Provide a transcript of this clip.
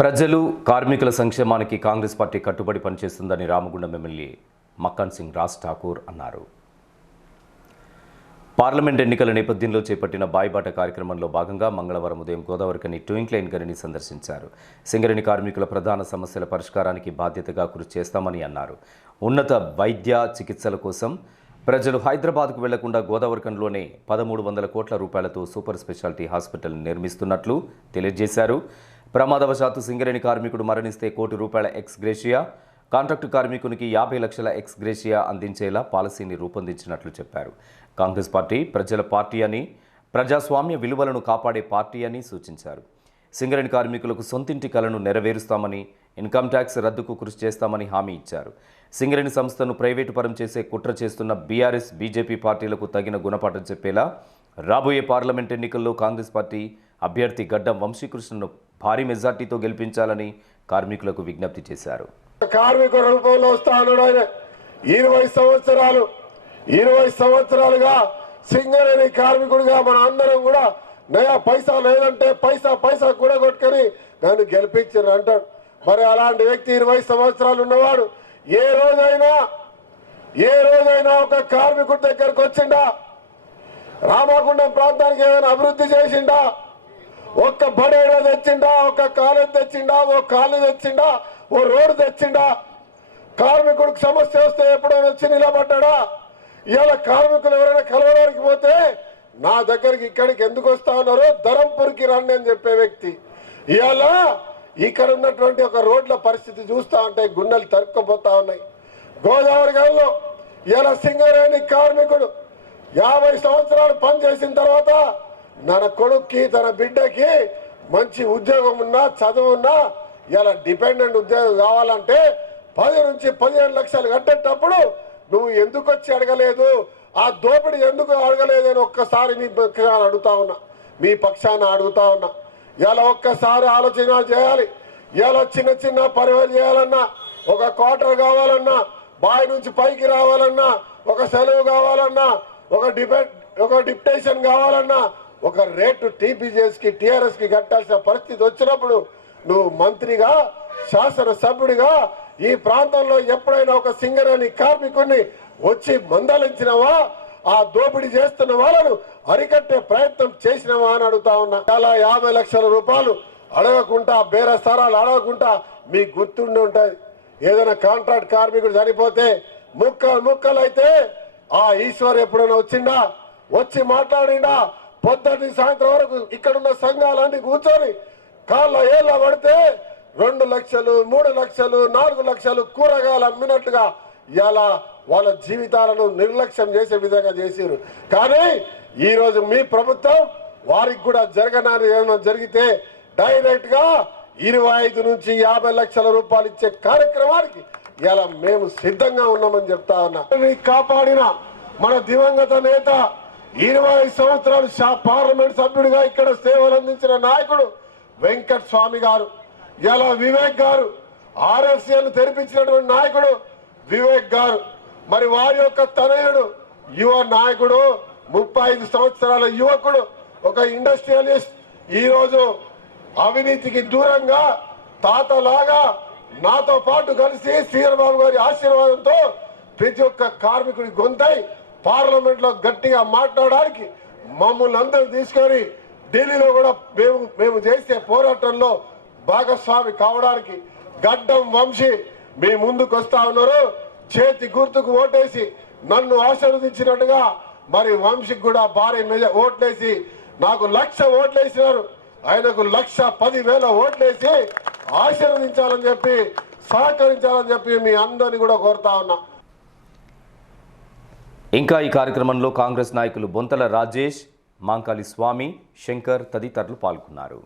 ప్రజలు కార్మికుల సంక్షేమానికి కాంగ్రెస్ పార్టీ కట్టుబడి పనిచేస్తుందని రామగుండం ఎమ్మెల్యే మక్కన్ సింగ్ రాజ్ ఠాకూర్ అన్నారు. పార్లమెంట్ ఎన్నికల నేపథ్యంలో చేపట్టిన బాయిబాట కార్యక్రమంలో భాగంగా మంగళవారం ఉదయం గోదావరికని ట్వింక్లైన్ గనిని సందర్శించారు. సింగరేణి కార్మికుల ప్రధాన సమస్యల పరిష్కారానికి బాధ్యతగా కృషి చేస్తామని అన్నారు. ఉన్నత వైద్య చికిత్సల కోసం ప్రజలు హైదరాబాద్కు వెళ్ళకుండా గోదావరికంలోనే పదమూడు వందల కోట్ల రూపాయలతో సూపర్ స్పెషాలిటీ హాస్పిటల్ నిర్మిస్తున్నట్లు తెలియజేశారు. ప్రమాదవశాత్తు సింగరేణి కార్మికుడు మరణిస్తే కోటి రూపాయల ఎక్స్ గ్రేషియా కాంట్రాక్టు కార్మికునికి యాభై లక్షల ఎక్స్ గ్రేషియా అందించేలా పాలసీని రూపొందించినట్లు చెప్పారు. కాంగ్రెస్ పార్టీ ప్రజల పార్టీ అని ప్రజాస్వామ్య విలువలను కాపాడే పార్టీ అని సూచించారు. సింగరేణి కార్మికులకు సొంతింటి కలను నెరవేరుస్తామని ఇన్కమ్ ట్యాక్స్ రద్దుకు కృషి చేస్తామని హామీ ఇచ్చారు. సింగరేణి సంస్థను ప్రైవేటు పరం చేసే కుట్ర చేస్తున్న బీఆర్ఎస్ బీజేపీ పార్టీలకు తగిన గుణపాఠం చెప్పేలా రాబోయే పార్లమెంట్ ఎన్నికల్లో కాంగ్రెస్ పార్టీ అభ్యర్థి గడ్డం వంశీకృష్ణను భారీ మెజార్టీతో గెలిపించాలని కార్మికులకు విజ్ఞప్తి చేశారు. కార్మికుల రూపంలో వస్తా ఉన్నాడు ఆయన. ఇరవై సంవత్సరాలు ఇరవై సంవత్సరాలుగా సింగరేణి కార్మికుడిగా మన అందరం కూడా నయా పైసా లేదంటే పైసా పైసా కూడా కొట్టుకొని నన్ను గెలిపించారు అంటాడు. మరి అలాంటి వ్యక్తి ఇరవై సంవత్సరాలు ఉన్నవాడు ఏ రోజైనా ఏ రోజైనా ఒక కార్మికుడి దగ్గరకు వచ్చిండా? రామగుండం ప్రాంతానికి ఏమైనా అభివృద్ధి చేసిండా? ఒక్క బడేడ తెచ్చిండా ఒక కాలేజ్ తెచ్చిండా ఓ కాలేజ్ తెచ్చిండా ఓ రోడ్డు తెచ్చిండా? కార్మికుడికి సమస్య వస్తే ఎప్పుడైనా వచ్చి నిలబడ్డా ఇవాళ కార్మికులు ఎవరైనా కలవడానికి పోతే నా దగ్గరికి ఇక్కడికి ఎందుకు వస్తా ఉన్నారు ధరంపూర్కి రండి అని చెప్పే వ్యక్తి. ఇవాళ ఇక్కడ ఉన్నటువంటి ఒక రోడ్ల పరిస్థితి చూస్తా ఉంటాయి గుండెలు తరుక్కుపోతా ఉన్నాయి. గోదావరి గారిలో ఇలా సింగరేణి కార్మికుడు యాభై సంవత్సరాలు పనిచేసిన తర్వాత తన కొడుక్కి తన బిడ్డకి మంచి ఉద్యోగం ఉన్నా చదువు ఉన్నా ఇలా డిపెండెంట్ ఉద్యోగం కావాలంటే పది నుంచి పదిహేను లక్షలు కట్టేటప్పుడు నువ్వు ఎందుకు వచ్చి అడగలేదు? ఆ దోపిడీ ఎందుకు అడగలేదు అని ఒక్కసారి మీ పక్షాన అడుగుతా ఉన్నా. మీ పక్షాన అడుగుతా ఉన్నా. ఇలా ఒక్కసారి ఆలోచన చేయాలి. ఇలా చిన్న చిన్న పరిహారం చేయాలన్నా ఒక క్వార్టర్ కావాలన్నా బావి నుంచి పైకి రావాలన్నా ఒక సెలవు కావాలన్నా ఒక డిపెండ్ ఒక డిప్టేషన్ కావాలన్నా ఒక రేటు టీపీజీఎస్కి టీఆర్ఎస్కి కట్టాల్సిన పరిస్థితి వచ్చినప్పుడు నువ్వు మంత్రిగా శాసనసభ్యుడిగా ఈ ప్రాంతంలో ఎప్పుడైనా ఒక సింగరేణి కార్మికుడిని వచ్చి మందలించినవా? ఆ దోపిడీ చేస్తున్న వాళ్ళను అరికట్టే ప్రయత్నం చేసినవా అని అడుగుతా ఉన్నా. చాలా యాభై లక్షల రూపాయలు అడగకుండా బేరసారాలు అడగకుండా మీకు గుర్తుండి ఉంటాయి. ఏదైనా కాంట్రాక్ట్ కార్మికుడు చనిపోతే ముక్కలు ముక్కలు అయితే ఆ ఈశ్వర్ ఎప్పుడైనా వచ్చిండా? వచ్చి మాట్లాడిండా? పొద్దుటి సాయంత్రం వరకు ఇక్కడున్న సంఘాలన్నీ కూర్చొని కాళ్ళ ఏళ్ళ పడితే రెండు లక్షలు మూడు లక్షలు నాలుగు లక్షలు కూరగాయలు అమ్మినట్టుగా ఇలా వాళ్ళ జీవితాలను నిర్లక్ష్యం చేసే విధంగా చేసారు కానీ ఈరోజు మీ ప్రభుత్వం వారికి కూడా జరగనాని ఏమైనా జరిగితే డైరెక్ట్గా ఇరవై ఐదు నుంచి యాభై లక్షల రూపాయలు ఇచ్చే కార్యక్రమానికి ఇలా మేము సిద్ధంగా ఉన్నామని చెప్తా ఉన్నా. కాపాడిన మన దివంగత నేత ఇరవై ఐదు సంవత్సరాలు పార్లమెంట్ సభ్యుడిగా ఇక్కడ సేవలు అందించిన నాయకుడు వెంకట స్వామి గారు ఇలా వివేక్ గారు ఆర్ఎఫ్సిఎల్ తెరిపించినటువంటి నాయకుడు వివేక్ గారు. మరి వారి యొక్క తనయుడు యువ నాయకుడు ముప్పై ఐదు సంవత్సరాల యువకుడు ఒక ఇండస్ట్రియలిస్ట్. ఈరోజు అవినీతికి దూరంగా తాతలాగా నాతో పాటు కలిసి శ్రీరబాబు గారి ఆశీర్వాదంతో ప్రతి ఒక్క కార్మికుడి గొంతై పార్లమెంట్లో గట్టిగా మాట్లాడడానికి మమ్మల్ని అందరూ తీసుకొని ఢిల్లీలో కూడా మేము మేము చేసే పోరాటంలో భాగస్వామి కావడానికి గడ్డం వంశీ మీ ముందుకు వస్తా ఉన్నారు. చేతి గుర్తుకు ఓటేసి నన్ను ఆశీర్వదించినట్టుగా మరి వంశీకి కూడా భారీ మెజ ఓట్లేసి నాకు లక్ష ఓట్లేసినారు. ఆయనకు లక్ష పదివేల ఓట్లేసి ఆశీర్వదించాలని చెప్పి సహకరించాలని చెప్పి మీ అందరిని కూడా కోరుతా ఉన్నా. ఇంకా ఈ కార్యక్రమంలో కాంగ్రెస్ నాయకులు బొంతల రాజేష్ మాంకాళి స్వామి శంకర్ తదితరులు పాల్గొన్నారు.